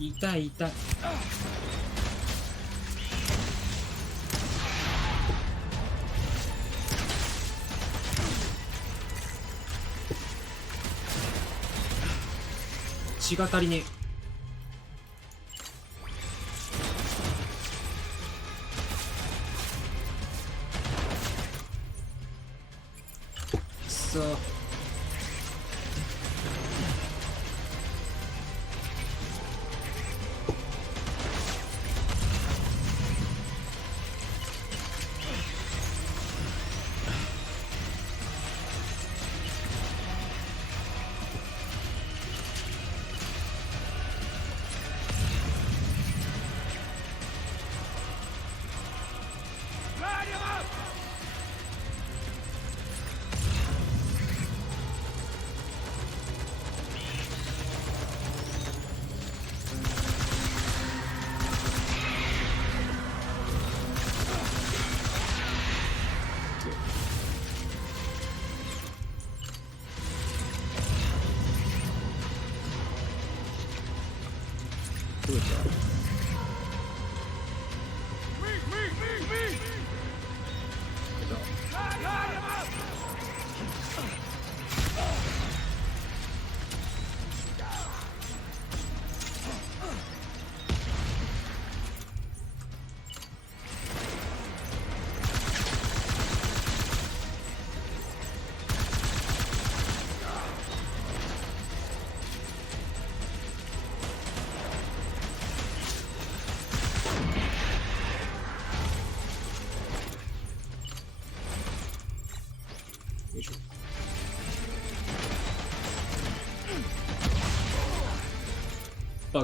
痛い痛い。血が足りねえ。くそ。どうやった？よいしょ。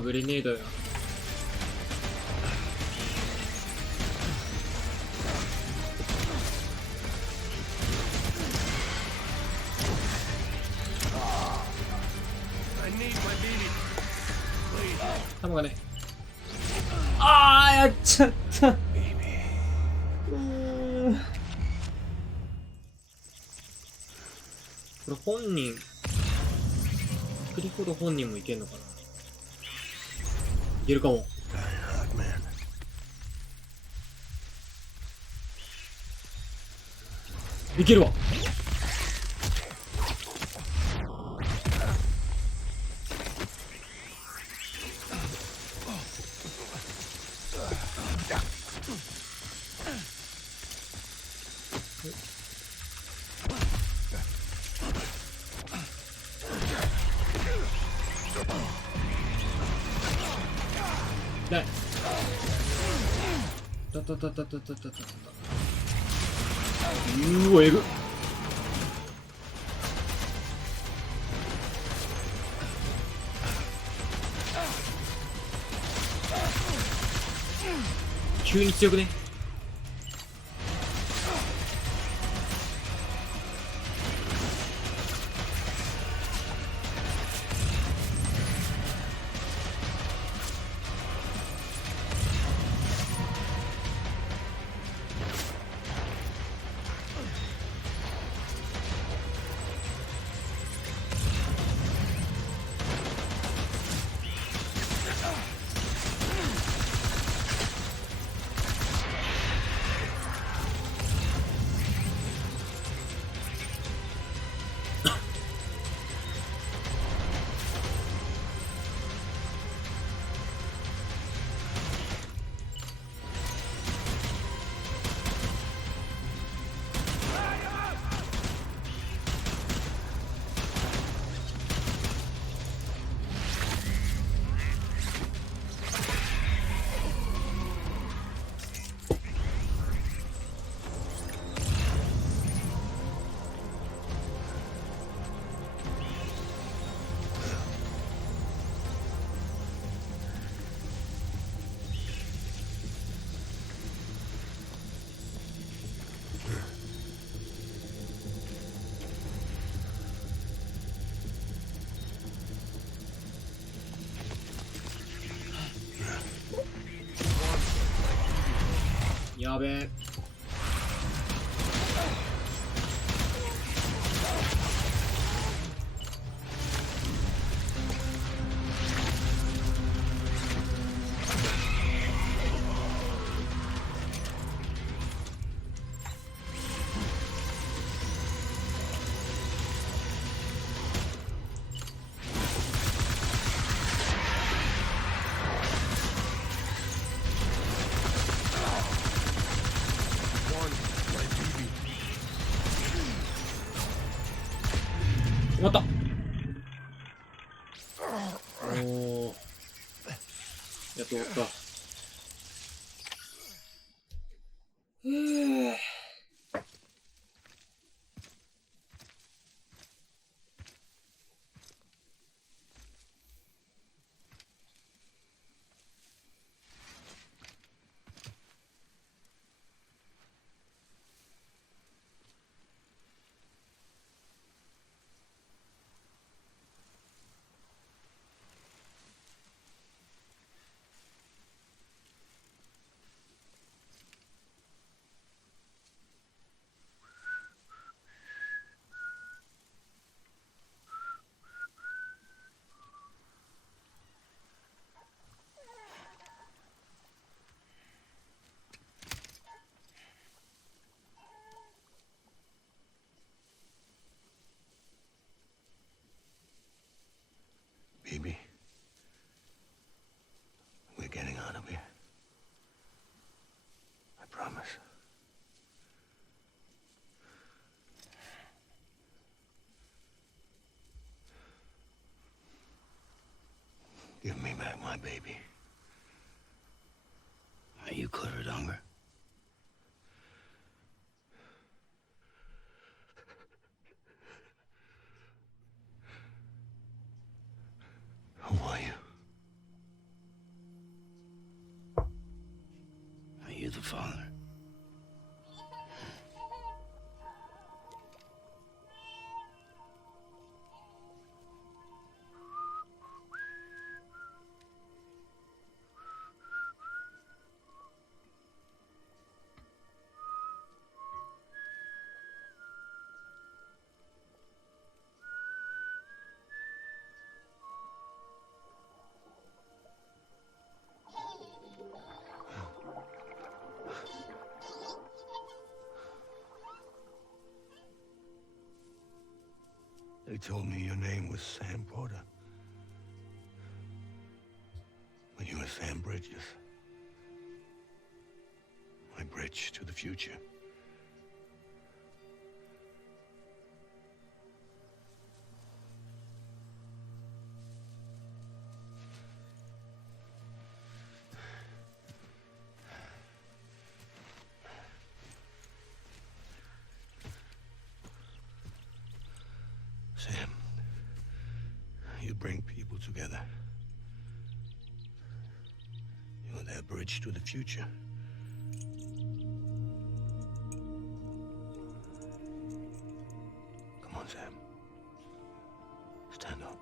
グレネードや。弾がね。あー、やっちゃった。これ本人、クリコード本人もいけんのかな。いけるかも。いけるわ。ない。たたたたたたたたた。うお、えぐ。急に強くね。やべえ。おー、やっと終わった。ふぅ。Baby, we're getting out of here. I promise. Give me back my baby. Are you cluttered hunger? Who are you? Are you the father? They told me your name was Sam Porter. But you were Sam Bridges. My bridge to the future. Sam, you bring people together. You're their bridge to the future. Come on, Sam. Stand up.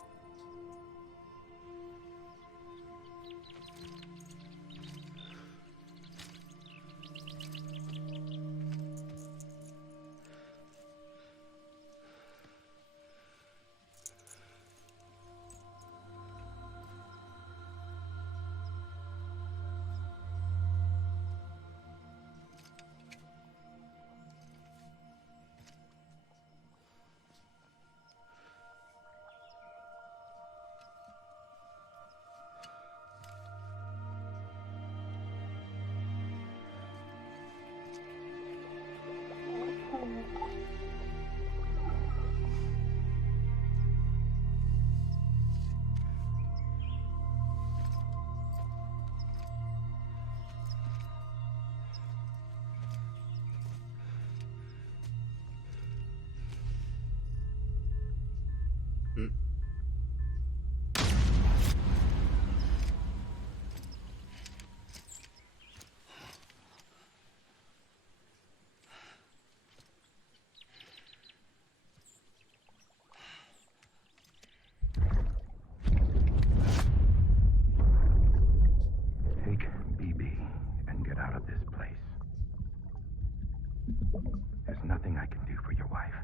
There's nothing I can do for your wife.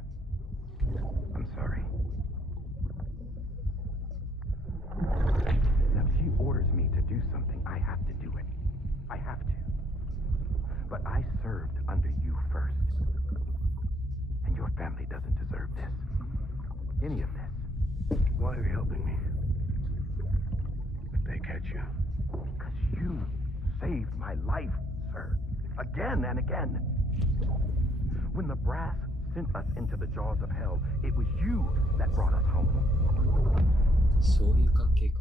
I'm sorry. Now, if she orders me to do something, I have to do it. I have to. But I served under you first. And your family doesn't deserve this. Any of this. Why are you helping me? If they catch you. Because you saved my life, sir. Again and again. When the brass sent us into the jaws of hell, it was you that brought us home. そういう関係か。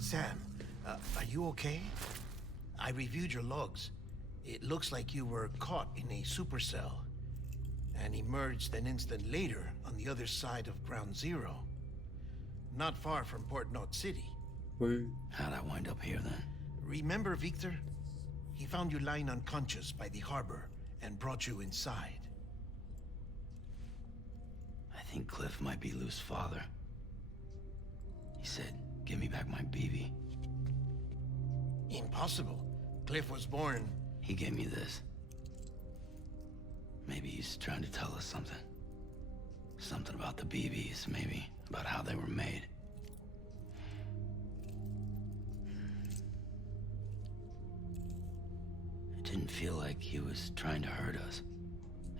Sam, are you okay? I reviewed your logs. It looks like you were caught in a supercell and emerged an instant later on the other side of Ground Zero. Not far from Port Knot City. How'd I wind up here then? Remember Victor? He found you lying unconscious by the harbor and brought you inside. I think Cliff might be Lou's father. He said, give me back my BB. Impossible. Cliff was born... He gave me this. Maybe he's trying to tell us something. Something about the BBs, maybe. About how they were made. It didn't feel like he was trying to hurt us.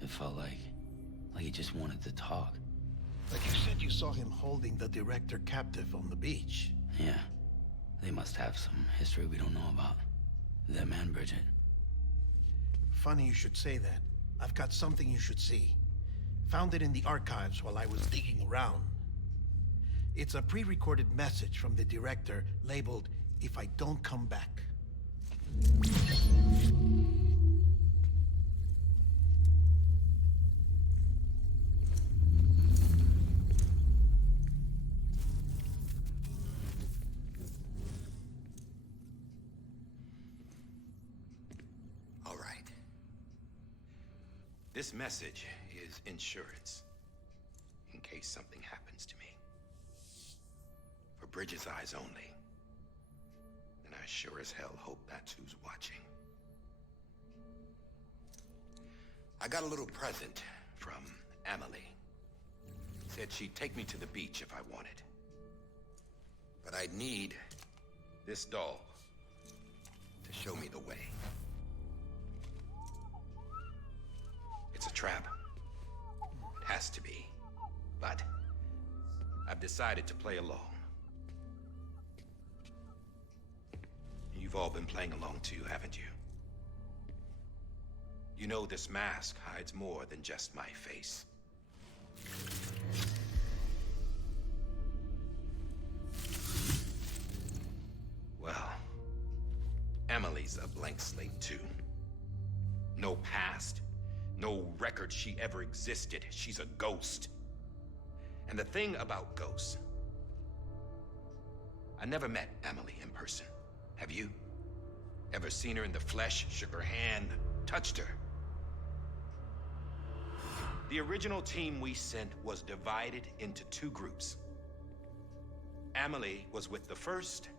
It felt like he just wanted to talk. But you said you saw him holding the director captive on the beach. Yeah. They must have some history we don't know about. Them and Bridget. Funny you should say that. I've got something you should see. Found it in the archives while I was digging around. It's a pre-recorded message from the director labeled, "If I don't come back." All right. This message is insurance, in case something happens to me. For Bridget's eyes only. And I sure as hell hope that's who's watching. I got a little present from Emily. Said she'd take me to the beach if I wanted. But I'd need this doll to show me the way. It's a trap. It has to be. But I've decided to play along. You've all been playing along too, haven't you? You know this mask hides more than just my face. Well, Emily's a blank slate too. No past. No record she ever existed. She's a ghost. And the thing about ghosts, I never met Emily in person. Have you? Ever seen her in the flesh, shook her hand, touched her? The original team we sent was divided into two groups. Emily was with the first.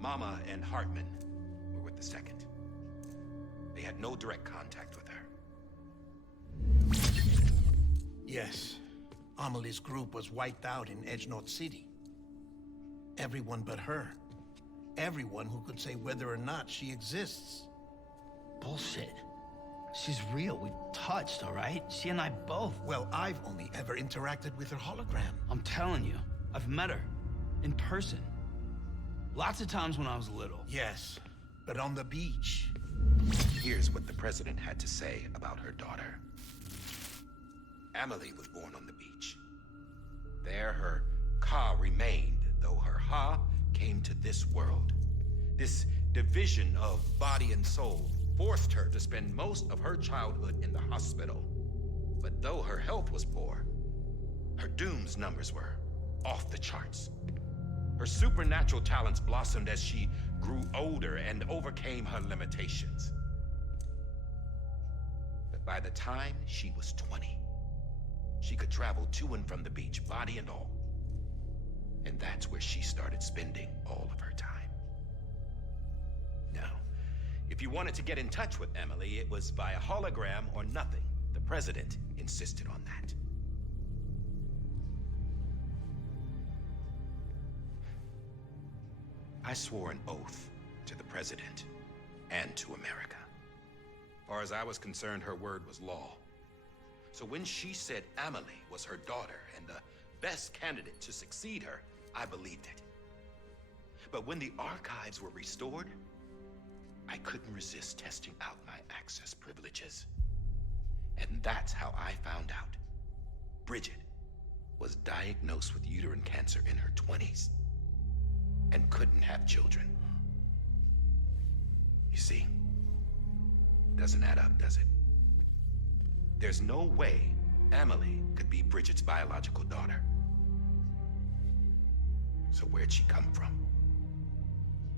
Mama and Hartman were with the second. They had no direct contact with her. Yes. Amelie's group was wiped out in Edge Knot City. Everyone but her. Everyone who could say whether or not she exists. Bullshit. She's real. We touched, all right? She and I both. Well, I've only ever interacted with her hologram. I'm telling you, I've met her. In person. Lots of times when I was little. Yes, but on the beach. Here's what the president had to say about her daughter. Emily was born on the beach. There her Ka remained, though her Ha came to this world. This division of body and soul forced her to spend most of her childhood in the hospital. But though her health was poor, her Doom's numbers were off the charts. Her supernatural talents blossomed as she grew older and overcame her limitations. But by the time she was 20, she could travel to and from the beach, body and all. And that's where she started spending all of her time. Now, if you wanted to get in touch with Emily, it was via hologram or nothing. The president insisted on that. I swore an oath to the President and to America. As far as I was concerned, her word was law. So when she said Amelie was her daughter and the best candidate to succeed her, I believed it. But when the archives were restored, I couldn't resist testing out my access privileges. And that's how I found out Bridget was diagnosed with uterine cancer in her 20s and couldn't have children. You see, doesn't add up, does it? There's no way Amelie could be Bridget's biological daughter. So where'd she come from?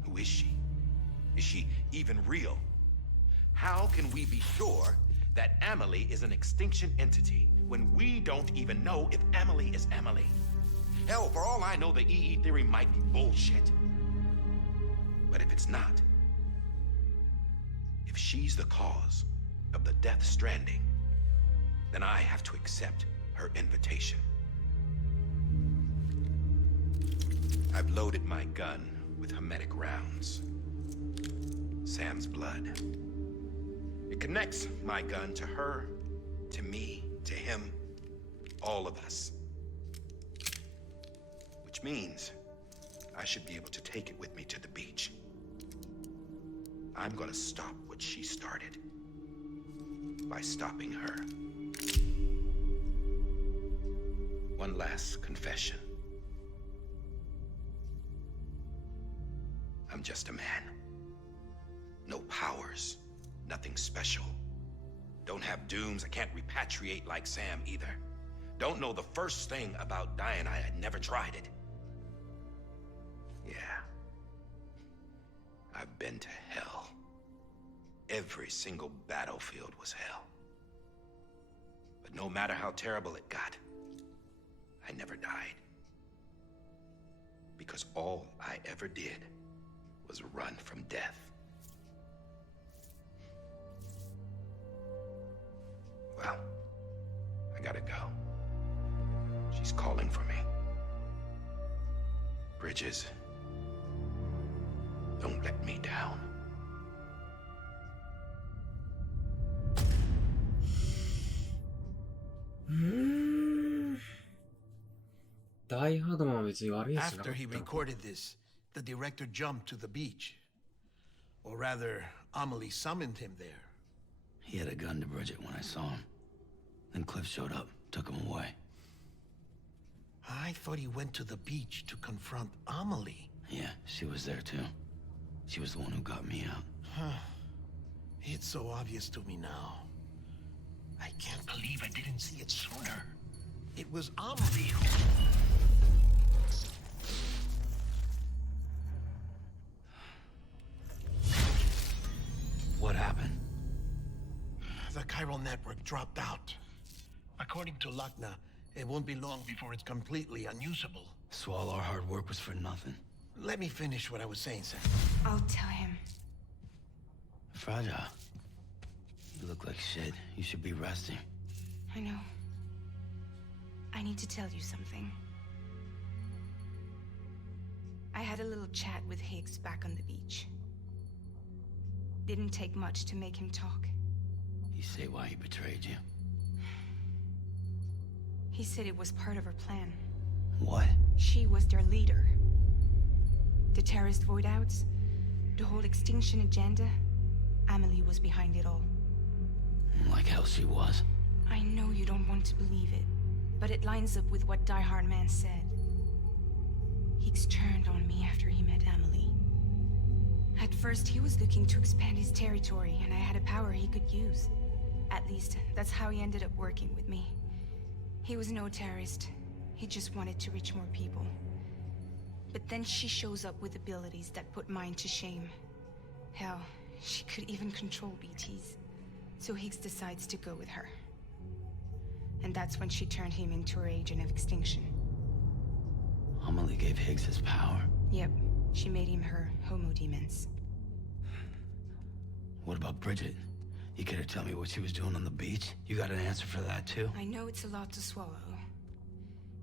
Who is she? Is she even real? How can we be sure that Amelie is an extinction entity when we don't even know if Amelie is Amelie? Hell, for all I know, the EE theory might be bullshit. But if it's not, if she's the cause of the Death Stranding, then I have to accept her invitation. I've loaded my gun with hermetic rounds. Sam's blood. It connects my gun to her, to me, to him, all of us. Which means I should be able to take it with me to the beach. I'm gonna stop what she started by stopping her. One last confession. I'm just a man. No powers, nothing special. Don't have dooms, I can't repatriate like Sam either. Don't know the first thing about dying, I had never tried it. Yeah. I've been to hell. Every single battlefield was hell. But no matter how terrible it got, I never died. Because all I ever did was run from death. Well, I gotta go. She's calling for me. Bridges, don't let me down. Die Hard マンは別に悪いやつじゃなか After っ he たの。 recorded this, the director jumped to the beach. Or rather, Amelie summoned him there. He had a gun to Bridget when I saw him. Then Cliff showed up, took him away. I thought he went to the beach to confront Amelie. Yeah, she was there too. She was the one who got me out. It's so obvious to me now. I can't believe I didn't see it sooner. It was Amelie who... What happened? The chiral network dropped out. According to Lachna, it won't be long before it's completely unusable. So all our hard work was for nothing. Let me finish what I was saying, Sam. I'll tell him. Fragile. You look like shit. You should be resting. I know. I need to tell you something. I had a little chat with Higgs back on the beach. Didn't take much to make him talk. You say why he betrayed you? He said it was part of her plan. What? She was their leader. The terrorist void-outs, the whole extinction agenda, Amelie was behind it all. Like hell she was. I know you don't want to believe it, but it lines up with what Die Hard Man said. Higgs turned on me after he met Amelie. At first, he was looking to expand his territory, and I had a power he could use. At least, that's how he ended up working with me. He was no terrorist. He just wanted to reach more people. But then she shows up with abilities that put mine to shame. Hell, she could even control BTs. So Higgs decides to go with her. And that's when she turned him into her agent of extinction. Amelie gave Higgs his power. Yep, she made him her homo demons. What about Bridget? You care to tell me what she was doing on the beach? You got an answer for that too? I know it's a lot to swallow.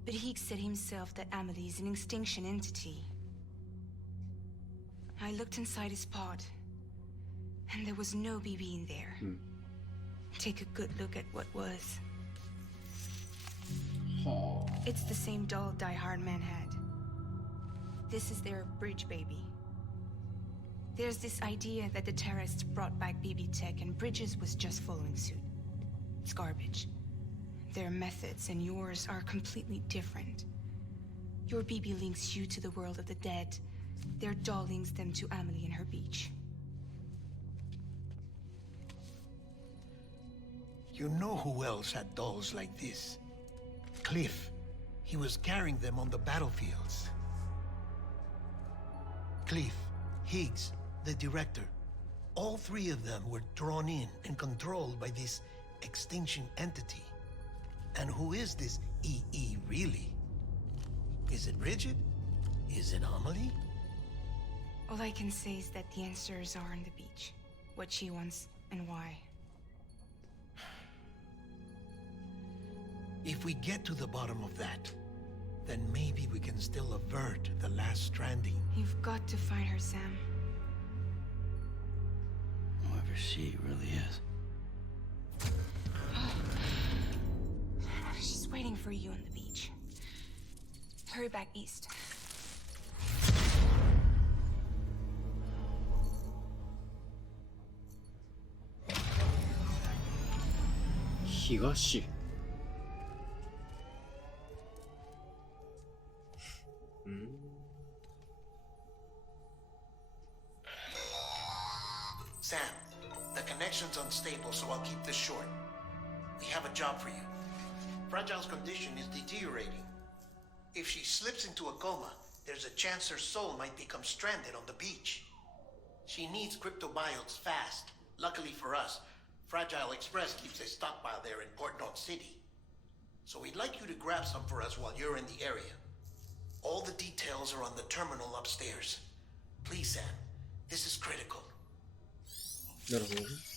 But Higgs said himself that Amelie is an extinction entity. I looked inside his pod, and there was no BB in there. Take a good look at what was. はあ。 It's the same doll Die Hard Man had. This is their bridge baby. There's this idea that the terrorists brought back BB tech and Bridges was just following suit. It's garbage. Their methods and yours are completely different. Your BB links you to the world of the dead. Their doll links them to Amelie and her beach. You know who else had dolls like this? Cliff. He was carrying them on the battlefields. Cliff, Higgs, the director. All three of them were drawn in and controlled by this extinction entity. And who is this EE really? Is it Bridget? Is it Amelie? All I can say is that the answers are on the beach. What she wants and why. If we get to the bottom of that, then maybe we can still avert the last stranding. You've got to find her, Sam. Whoever she really is. She's waiting for you on the beach. Hurry back east. 東。Sam, the connection's unstable, so I'll keep this short. We have a job for you. Fragile's condition is deteriorating. If she slips into a coma, there's a chance her soul might become stranded on the beach. She needs cryptobiotes fast. Luckily for us, Fragile Express keeps a stockpile there in Port North City. So we'd like you to grab some for us while you're in the area. All the details are on the terminal upstairs. Please, Sam. This is critical. なるほど。